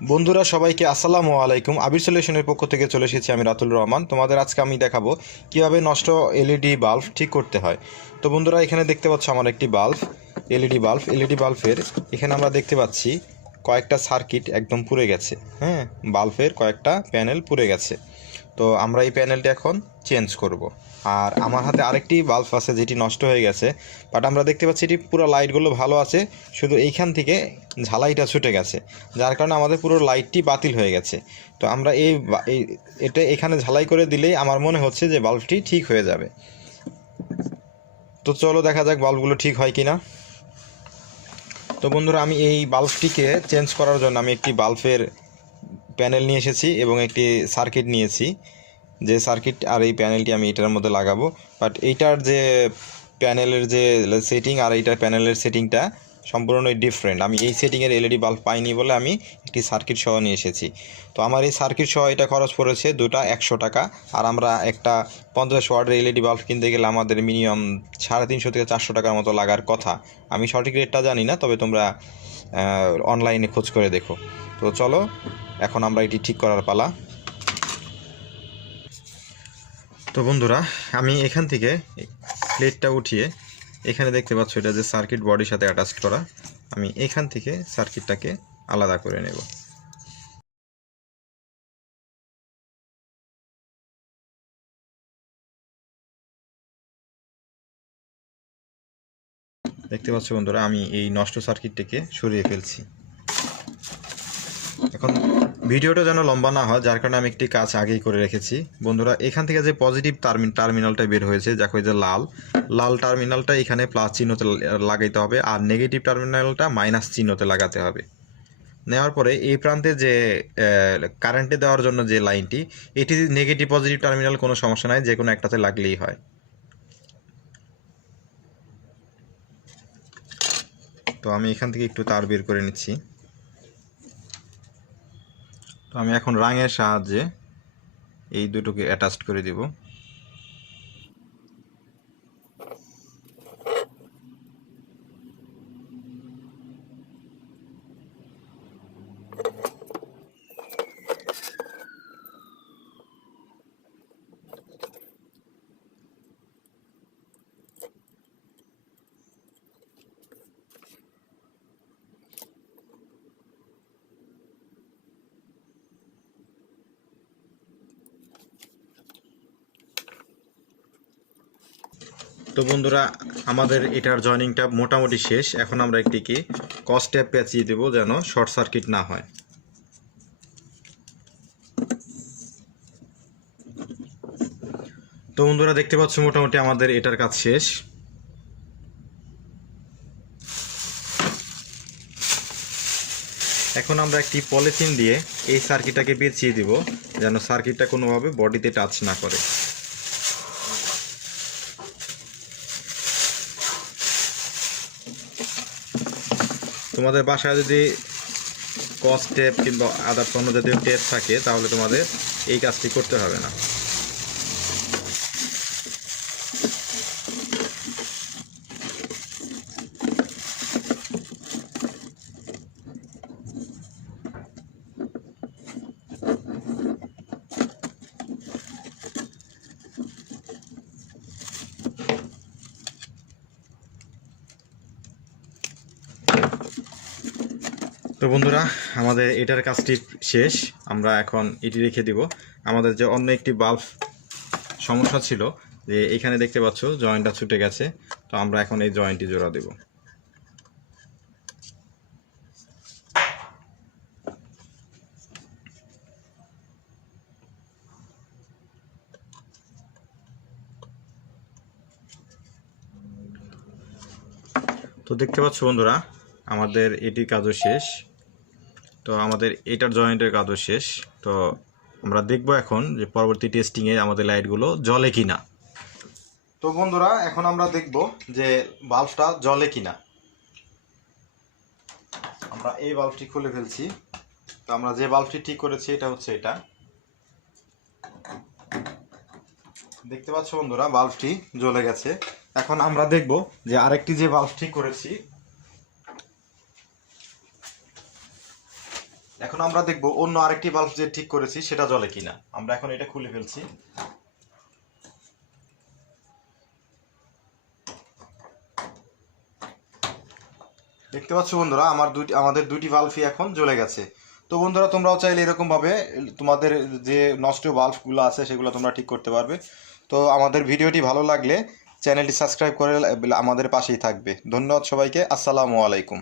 বন্ধুরা সবাইকে আসসালামু আলাইকুম। আবির সলিউশনের পক্ষ থেকে চলে এসেছি আমি রাতুল রহমান। তোমাদের আজকে আমি দেখাবো কিভাবে নষ্ট এলইডি বাল্ব ঠিক করতে হয়। তো বন্ধুরা এখানে দেখতে পাচ্ছ আমার একটি বাল্ব, এলইডি বাল্বের এখানে আমরা দেখতে পাচ্ছি কয়েকটা সার্কিট একদম পুড়ে গেছে। হ্যাঁ, বাল্বের কয়েকটা প্যানেল পুড়ে গেছে। তো আমরা এই প্যানেলটি এখন চেঞ্জ করব। আর আমার হাতে আরেকটি বাল্ব আছে যেটি নষ্ট হয়ে গেছে, বাট আমরা দেখতে পাচ্ছি এটি পুরো লাইটগুলো ভালো আছে, শুধু এইখান থেকে ঝালাইটা ছুটে গেছে, যার কারণে আমাদের পুরো লাইটটি বাতিল হয়ে গেছে। তো আমরা এটা এখানে ঝালাই করে দিলেই আমার মনে হচ্ছে যে বাল্বটি ঠিক হয়ে যাবে। তো চলো দেখা যাক বাল্বগুলো ঠিক হয় কি না। তো বন্ধুরা আমি এই বাল্বটিকে চেঞ্জ করার জন্য আমি একটি বাল্বের প্যানেল নিয়ে এসেছি এবং একটি সার্কিট নিয়েছি। যে সার্কিট আর এই প্যানেলটি আমি এটার মধ্যে লাগাবো, বাট এইটার যে প্যানেলের যে সেটিং আর এইটার প্যানেলের সেটিংটা সম্পূর্ণই ডিফারেন্ট। আমি এই সেটিংয়ের এলইডি বাল্ব পাইনি বলে আমি একটি সার্কিট সহ নিয়ে এসেছি। তো আমার এই সার্কিট সহ এটা খরচ পড়েছে দুটা 100 টাকা। আর আমরা একটা 50 ওয়াটের এলইডি বাল্ব কিনতে গেলে আমাদের মিনিমাম 350 থেকে 400 টাকার মতো লাগার কথা। আমি সঠিক রেটটা জানি না, তবে তোমরা অনলাইনে খোঁজ করে দেখো। তো চলো এখন আমরা এটি ঠিক করার পালা। তো বন্ধুরা আমি এখান থেকে প্লেটটা উঠিয়ে এখানে দেখতে পাচ্ছ এটা যে সার্কিট বডির সাথে অ্যাটাচড করা, আমি এখান থেকে সার্কিটটাকে আলাদা করে নেব। দেখতে পাচ্ছ বন্ধুরা আমি এই নষ্ট সার্কিটটাকে সরিয়ে ফেলছি। এখন ভিডিওটা যেন লম্বা না হয়, যার কারণে আমি একটি কাজ আগেই করে রেখেছি। বন্ধুরা এখান থেকে যে পজিটিভ টার্মিনালটা বের হয়েছে, দেখো এই যে লাল টার্মিনালটা এখানে প্লাস চিহ্নতে লাগাইতে হবে, আর নেগেটিভ টার্মিনালটা মাইনাস চিহ্নতে লাগাতে হবে। নেওয়ার পরে এই প্রান্তে যে কারেন্টে দেওয়ার জন্য যে লাইনটি, এটি নেগেটিভ পজিটিভ টার্মিনাল কোনো সমস্যা নাই, যে কোনো একটাতে লাগলেই হয়। তো আমি এখান থেকে একটু তার বের করে নিচ্ছি। তো আমি এখন রাঙের সাহায্যে এই দুটোকে অ্যাটাচড করে দিব। তো বন্ধুরা আমাদের এটার জয়েনিংটা মোটামুটি শেষ। এখন আমরা একটিকে কস ট্যাপ পেঁচিয়ে দেবো যেন শর্ট সার্কিট না হয়। তো বন্ধুরা দেখতে পাচ্ছ মোটামুটি আমাদের এটার কাজ শেষ। এখন আমরা একটি পলিথিন দিয়ে এই সার্কিটটাকে পেঁচিয়ে দিব যেন সার্কিটটা কোনোভাবে বডিতে টাচ না করে। তোমাদের বাসায় যদি কস টেপ কিংবা আদার্স অন্য জাতীয় টেপ থাকে তাহলে তোমাদের এই কাজটি করতে হবে না। তো বন্ধুরা আমাদের এটার কাজটি শেষ। আমরা এখন এটি রেখে দিব। আমাদের যে অন্য একটি বাল্ব সমস্যা ছিল, যে এখানে দেখতে পাচ্ছ জয়েন্টটা ছুটে গেছে, তো আমরা এখন এই জয়েন্টটি জোড়া দেব। তো দেখতে পাচ্ছ বন্ধুরা আমাদের এটির কাজও শেষ। তো আমাদের এটার জয়েন্টের কাজও শেষ। তো আমরা দেখব এখন যে পরবর্তী টেস্টিংয়ে আমাদের লাইটগুলো জ্বলে কিনা। তো বন্ধুরা এখন আমরা দেখব যে বাল্বটা জ্বলে কিনা। আমরা এই বাল্বটি খুলে ফেলছি। তো আমরা যে বাল্বটি ঠিক করেছি এটা হচ্ছে এটা। দেখতে পাচ্ছ বন্ধুরা বাল্বটি জ্বলে গেছে। এখন আমরা দেখব যে আরেকটি যে বাল্ব ঠিক করেছি এখন আমরা দেখব অন্য আরেকটি বাল্ব যে ঠিক করেছি সেটা জ্বলে কিনা। আমরা এখন এটা খুলে ফেলছি। দেখতে পাচ্ছ বন্ধুরা, আমাদের দুইটি বাল্বই এখন জ্বলে গেছে। তো বন্ধুরা, তোমরাও চাইলে এরকমভাবে তোমাদের যে নষ্ট বাল্বগুলো আছে সেগুলো তোমরা ঠিক করতে পারবে। তো আমাদের ভিডিওটি ভালো লাগলে চ্যানেলটি সাবস্ক্রাইব করে আমাদের পাশেই থাকবে। ধন্যবাদ সবাইকে। আসসালামু আলাইকুম।